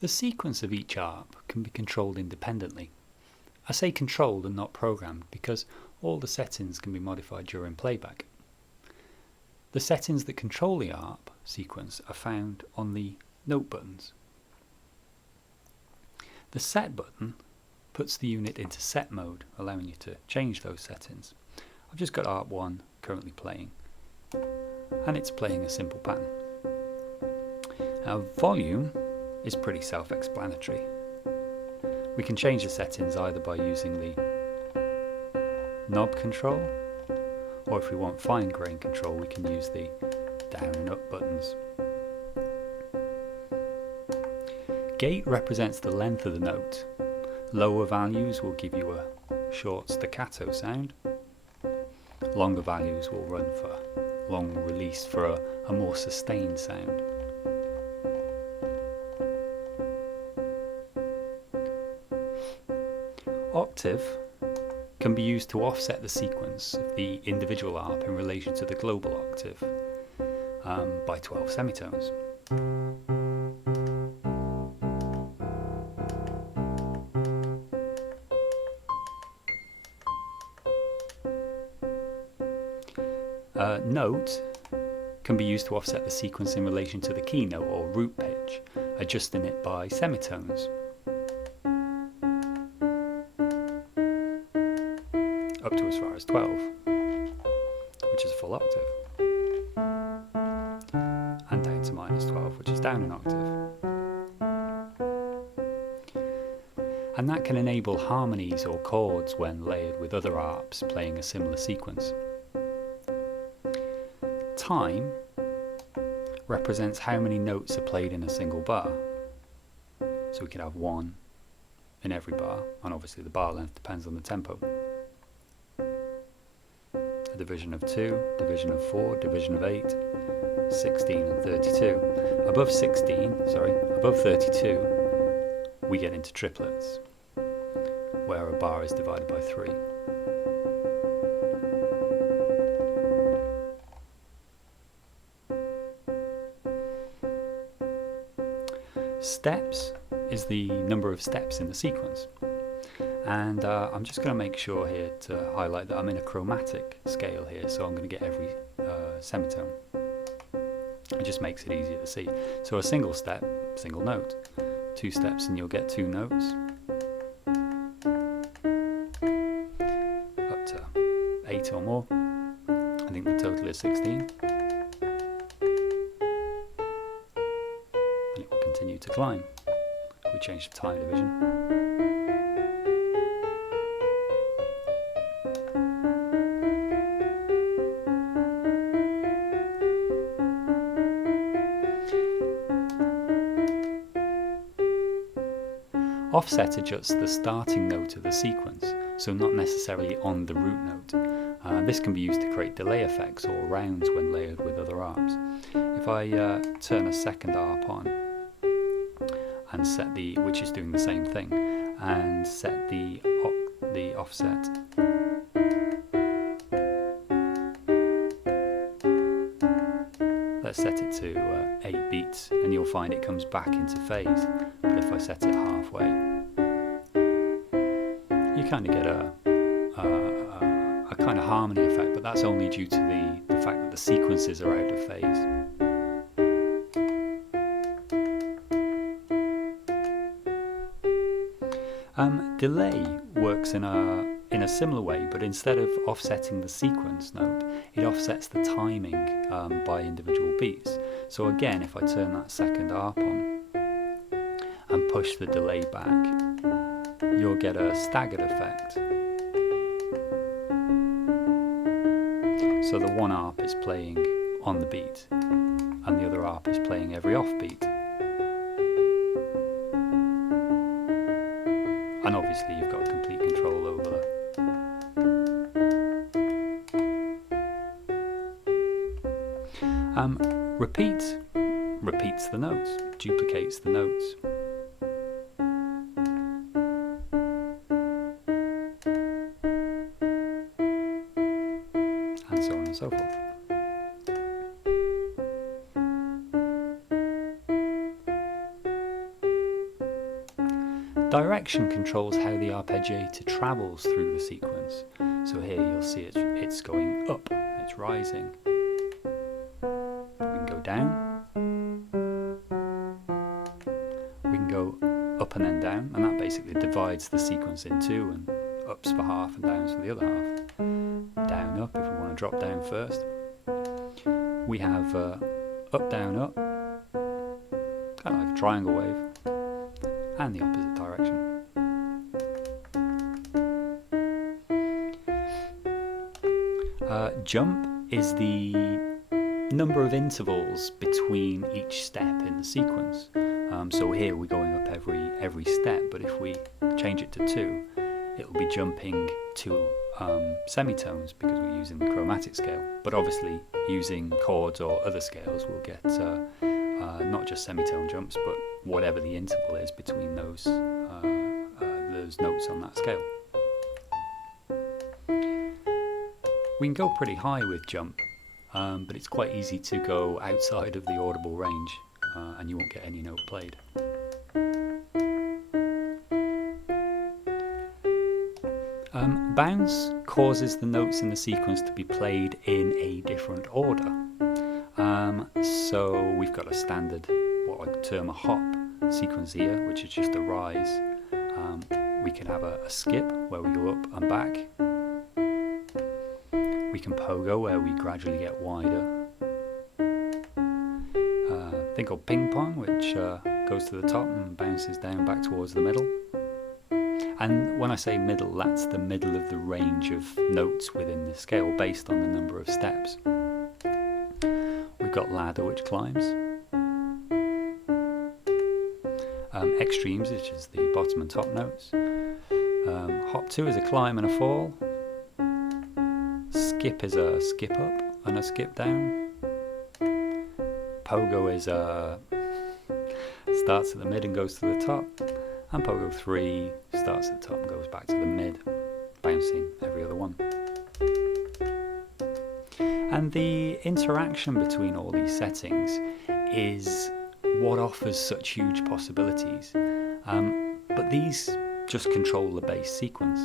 The sequence of each ARP can be controlled independently. I say controlled and not programmed because all the settings can be modified during playback. The settings that control the ARP sequence are found on the note buttons. The set button puts the unit into set mode, allowing you to change those settings. I've just got ARP 1 currently playing, and it's playing a simple pattern. Now, volume is pretty self-explanatory. We can change the settings either by using the knob control, or if we want fine grain control, we can use the down and up buttons. Gate represents the length of the note. Lower values will give you a short staccato sound. Longer values will run for long release for a more sustained sound. Octave can be used to offset the sequence of the individual ARP in relation to the global octave by 12 semitones. Note can be used to offset the sequence in relation to the keynote or root pitch, adjusting it by semitones. Up to as far as 12, which is a full octave, and down to -12, which is down an octave. And that can enable harmonies or chords when layered with other ARPs playing a similar sequence. Time represents how many notes are played in a single bar. So we could have one in every bar, and obviously the bar length depends on the tempo. A division of 2, division of 4, division of 8, 16 and 32. Above 32, we get into triplets, where a bar is divided by 3. Steps is the number of steps in the sequence, and I'm just going to make sure here to highlight that I'm in a chromatic scale here, so I'm going to get every semitone. It just makes it easier to see. So a single step, single note, 2 steps and you'll get 2 notes, up to 8 or more. I think the total is 16. Continue to climb. We change the time division. Offset adjusts the starting note of the sequence, so not necessarily on the root note. This can be used to create delay effects or rounds when layered with other ARPs. If I turn a second ARP on, and set which is doing the same thing, and set the offset let's set it to 8 beats, and you'll find it comes back into phase. But if I set it halfway, you kind of get a kind of harmony effect, but that's only due to the fact that the sequences are out of phase. Delay works in a similar way, but instead of offsetting the sequence note, it offsets the timing by individual beats. So again, if I turn that second ARP on and push the delay back, you'll get a staggered effect. So the one ARP is playing on the beat, and the other ARP is playing every offbeat. And obviously you've got complete control over that. Repeat repeats the notes, duplicates the notes. And so on and so forth. Direction controls how the arpeggiator travels through the sequence. So here you'll see it's going up, it's rising. We can go down, we can go up and then down, and that basically divides the sequence in two, and ups for half and downs for the other half. Down, up if we want to drop down first. We have up, down, up, kind of like a triangle wave, and the opposite direction. Jump is the number of intervals between each step in the sequence. So here we're going up every step, but if we change it to 2, it'll be jumping 2 semitones because we're using the chromatic scale. But obviously using chords or other scales we'll get not just semitone jumps, but whatever the interval is between those notes on that scale. We can go pretty high with jump, but it's quite easy to go outside of the audible range and you won't get any note played. Bounce causes the notes in the sequence to be played in a different order. So we've got a standard, what I'd term a hop sequence here, which is just a rise. We can have a skip where we go up and back. We can pogo where we gradually get wider. A thing called ping pong, which goes to the top and bounces down back towards the middle. And when I say middle, that's the middle of the range of notes within the scale based on the number of steps. We've got ladder, which climbs. Extremes, which is the bottom and top notes. Hop 2 is a climb and a fall. Skip is a skip up and a skip down. Pogo is starts at the mid and goes to the top. And pogo 3 starts at the top and goes back to the mid, bouncing every other one. And the interaction between all these settings is what offers such huge possibilities. But these just control the bass sequence.